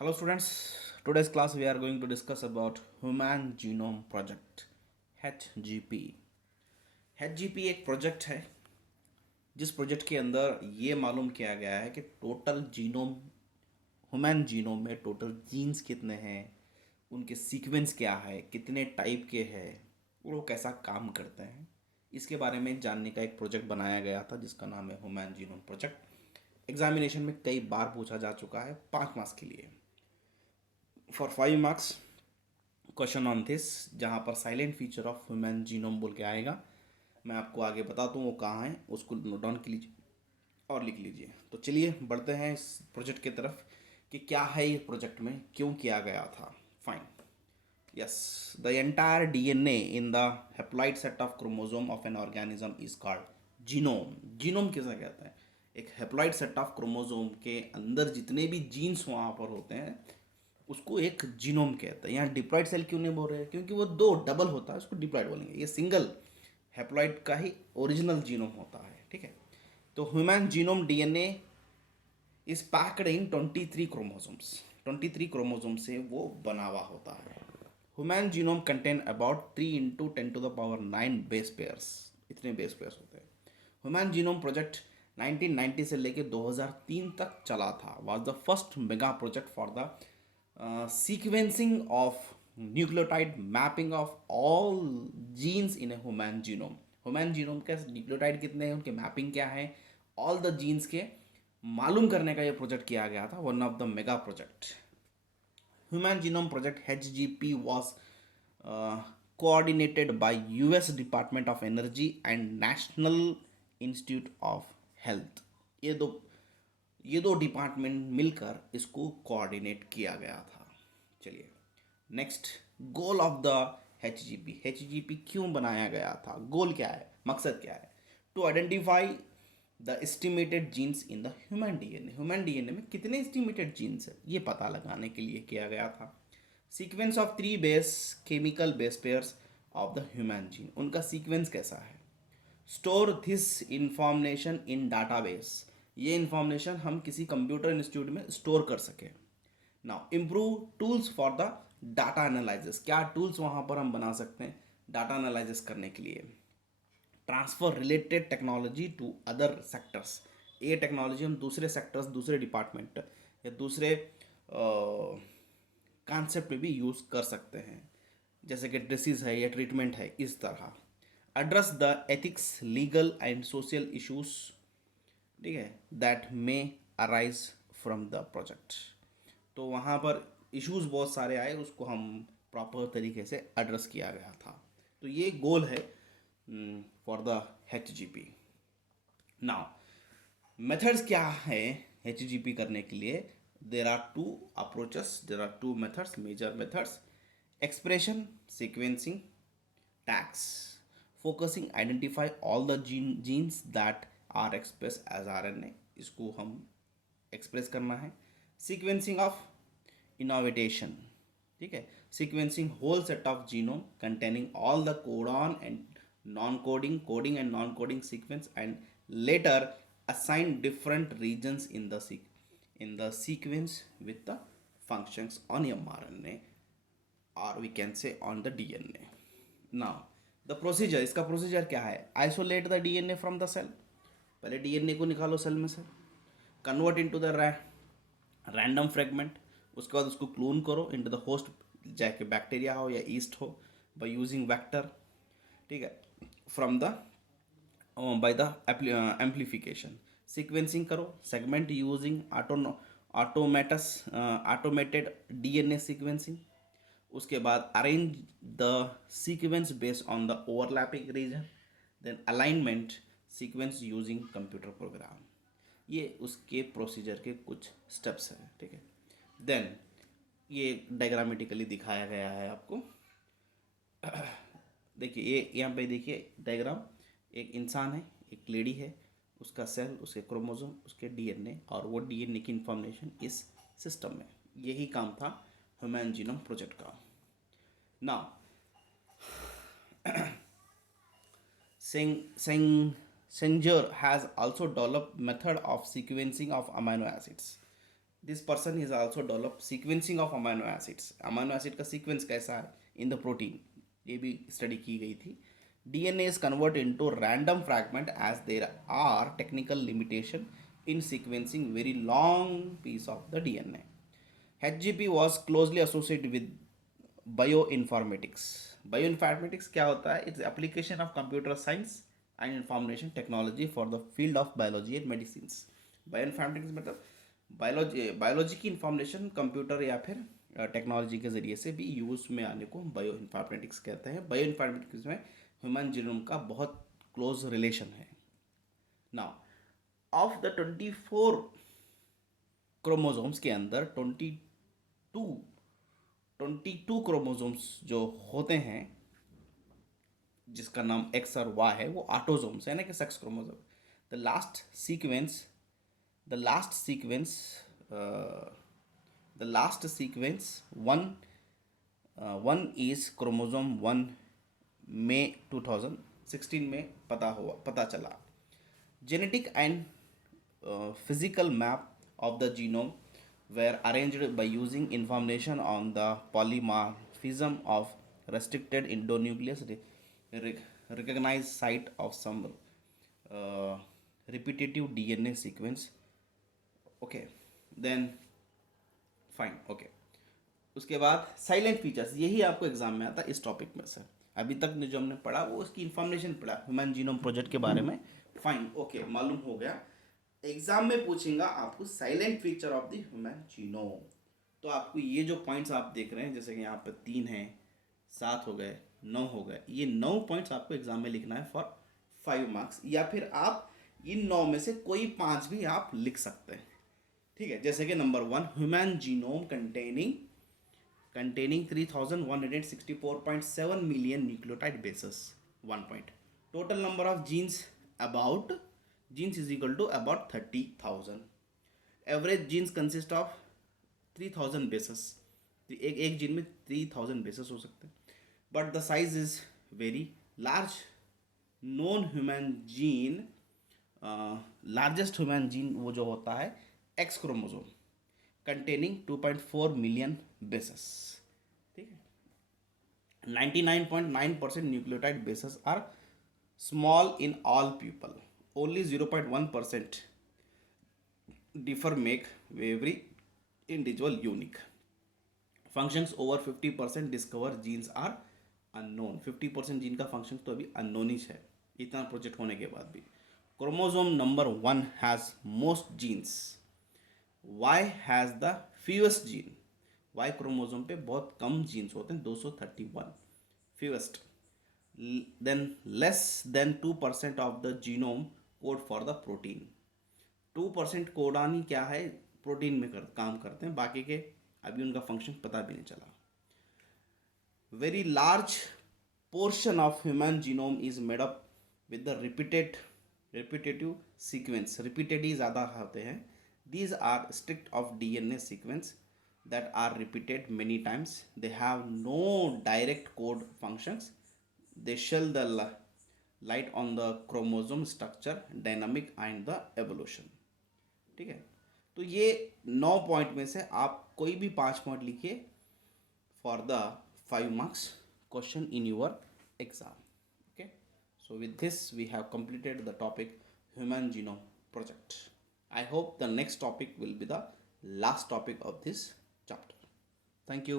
Hello students, today's class we are going to discuss about Human Genome Project HGP। HGP एक project है जिस project के अंदर ये मालूम किया गया है कि टोटल जीनोम ह्यूमन जीनोम में टोटल जीन्स कितने हैं, उनके सीक्वेंस क्या है, कितने टाइप के हैं, वो कैसा काम करते हैं, इसके बारे में जानने का एक प्रोजेक्ट बनाया गया था जिसका नाम है ह्यूमन जीनोम प्रोजेक्ट। एग्जामिनेशन में कई बार पूछा जा चुका है 5 मार्क्स के लिए। For 5 marks question on this, जहाँ पर silent feature of human genome बोल के आएगा। मैं आपको आगे बताता हूँ वो कहाँ है, उसको नोट डाउन कर लीजिए और लिख लीजिए। तो चलिए बढ़ते हैं इस प्रोजेक्ट की तरफ कि क्या है ये प्रोजेक्ट में क्यों किया गया था। Fine. Yes, the entire DNA in the haploid set of chromosome of an organism is called genome. Genome किसे कहते हैं? एक हेप्लॉइड सेट ऑफ क्रोमोसोम के अंदर जितने भी जीन्स वहाँ पर होते हैं उसको एक जीनोम कहते हैं। यहाँ डिप्लॉइड सेल क्यों नहीं बोल रहे हैं? क्योंकि वो दो डबल होता है, उसको डिप्लॉइड बोलेंगे। ये सिंगल हेप्लॉइड का ही ओरिजिनल जीनोम होता है, ठीक है। तो human genome DNA is packed in 23 chromosomes. 23 chromosome से वो बना हुआ होता है। Human genome contain about 3 × 10⁹ base pairs. इतने बेस पेयर्स होते हैं। ह्यूमन जीनोम प्रोजेक्ट 1990 से लेके 2003 तक चला था। Was the first mega project for the sequencing of nucleotide mapping of all genes in a human genome। Human genome के nucleotide कितने हैं, उनके मैपिंग क्या है, ऑल द जीन्स के मालूम करने का ये प्रोजेक्ट किया गया था। One of the mega project human genome project HGP was coordinated by US department of energy and national institute of health. ये दो ये दो डिपार्टमेंट मिलकर इसको कोऑर्डिनेट किया गया था। चलिए next, goal of the H G P क्यों बनाया गया था, गोल क्या है, मकसद क्या है? To identify the estimated genes in the human DNA. Human DNA में कितने एस्टिमेटेड जीन्स है ये पता लगाने के लिए किया गया था। Sequence of 3 base chemical base pairs of the human gene, उनका सीक्वेंस कैसा है। Store this information in database, ये इंफॉर्मेशन हम किसी कंप्यूटर इंस्टीट्यूट में स्टोर कर सकें। Now improve tools for the data analysis, क्या टूल्स वहाँ पर हम बना सकते हैं डाटा एनालिसिस करने के लिए। Transfer related technology to other sectors, ये टेक्नोलॉजी हम दूसरे सेक्टर्स, दूसरे डिपार्टमेंट या दूसरे कॉन्सेप्ट में भी यूज़ कर सकते हैं, जैसे कि डिसीज़ है या ट्रीटमेंट है, इस तरह। Address the ethics, legal and social issues, ठीक है, that may arise from the project. तो वहाँ पर इश्यूज बहुत सारे आए, उसको हम प्रॉपर तरीके से एड्रेस किया गया था। तो ये गोल है for the HGP। Now methods क्या है HGP करने के लिए? There are two approaches, there are two methods, major methods. Expression, sequencing, tags, focusing identify all the genes that are express as RNA, इसको हम एक्सप्रेस करना है। सीक्वेंसिंग ऑफ इनोवेटेशन, ठीक है, sequencing whole set of genome containing all the codon and non coding, coding and non coding sequence, and later assign different regions in the sequence with the functions on mRNA, or we can say on the DNA। now the procedure, इसका procedure क्या है? Isolate the DNA from the cell, पहले DNA को निकालो cell में से, convert into the random fragment, उसके बाद उसको क्लोन करो इनटू द होस्ट, चाहे बैक्टीरिया हो या ईस्ट हो, बाय यूजिंग वेक्टर, ठीक है, from the by the amplification. Sequencing करो segment using automated DNA sequencing. उसके बाद arrange the sequence based on the overlapping region, then alignment sequence using computer program. ये उसके प्रोसीजर के कुछ स्टेप्स हैं, ठीक है। देन ये डायग्रामेटिकली दिखाया गया है आपको। देखिए ये यहाँ पे देखिए डायग्राम, एक इंसान है, एक लेडी है, उसका सेल, उसके क्रोमोसोम, उसके DNA, और वो DNA की इंफॉर्मेशन इस सिस्टम में। यही काम था ह्यूमन जीनोम प्रोजेक्ट का। Now Sanger has also developed method of sequencing of amino acids। This person is also develop sequencing of amino acids, amino acid का सीक्वेंस कैसा है इन द प्रोटीन, ये भी स्टडी की गई थी. DNA is converted into random fragment as there are technical limitation in sequencing very long piece of the DNA. HGP was closely associated with bioinformatics. Bioinformatics क्या होता है? It's application of computer science and information technology for the field of biology and medicines. Bioinformatics मतलब biology की information computer या फिर technology के ज़रिए से भी यूज़ में आने को बायो इन्फॉर्मेटिक्स कहते हैं. बायो इन्फॉर्मेटिक्स में ह्यूमन जीनोम का बहुत क्लोज रिलेशन है. नाउ ऑफ द 24 क्रोमोसोम्स के अंदर 22 क्रोमोसोम्स जो होते हैं जिसका नाम एक्स और वाई है वो ऑटोसोम्स है ना कि sex chromosome. The last sequence the last sequence uh, the last sequence one is chromosome 1 May 2016 में पता चला. Genetic and physical map of the genome were arranged by using information on the polymorphism of restricted endonuclease recognized site of some uh, repetitive DNA sequence. Okay then fine. Okay उसके बाद salient features, यही आपको exam में आता है इस topic में से. अभी तक जो हमने पढ़ा वो उसकी इंफॉर्मेशन पढ़ा ह्यूमन जीनोम प्रोजेक्ट के बारे में. फाइन, ओके, मालूम हो गया. एग्जाम में पूछेगा आपको silent feature of the human genome. तो आपको ये जो पॉइंट्स आप देख रहे हैं जैसे कि यहाँ पे 3 हैं, 7 हो गए, 9 हो गए, ये 9 पॉइंट्स आपको एग्जाम में लिखना है फॉर 5 मार्क्स, या फिर आप इन 9 में से कोई 5 भी आप लिख सकते हैं. ठीक है, जैसे कि number 1 human genome containing 3164.7 million nucleotide bases. 1 point. Total number of genes is equal to about 30,000. Average genes consist of 3000 bases. एक जीन में 3000 bases हो सकते हैं. But the size is very large. Known human gene, largest human gene वो जो होता है X chromosome containing 2.4 million bases. ठीक है, 99.9% nucleotide bases are small in all people. Only 0.1% differ make every individual unique. Functions over 50% discover genes are unknown. 50% gene का function तो अभी unknown ही है इतना प्रोजेक्ट होने के बाद भी. Chromosome number 1 has most genes. Y has the fewest gene. Y chromosome पे बहुत कम जीन्स होते हैं, 231 fewest. Then less than 2% of the genome code for the protein. 2% codon ही क्या है प्रोटीन में काम करते हैं, बाकी के अभी उनका फंक्शन पता भी नहीं चला. Very large portion of human genome is made up with the repetitive sequence. Repeated ही ज़्यादा होते हैं. These are strict of DNA sequence that are repeated many times. They have no direct code functions. They shed the light on the chromosome structure, dynamic and the evolution. ठीक है, तो ये 9 point में से आप कोई भी 5 पॉइंट लिखिए for the 5 marks question in your exam. Okay, so with this we have completed the topic human genome project. I hope the next topic will be the last topic of this chapter. Thank you.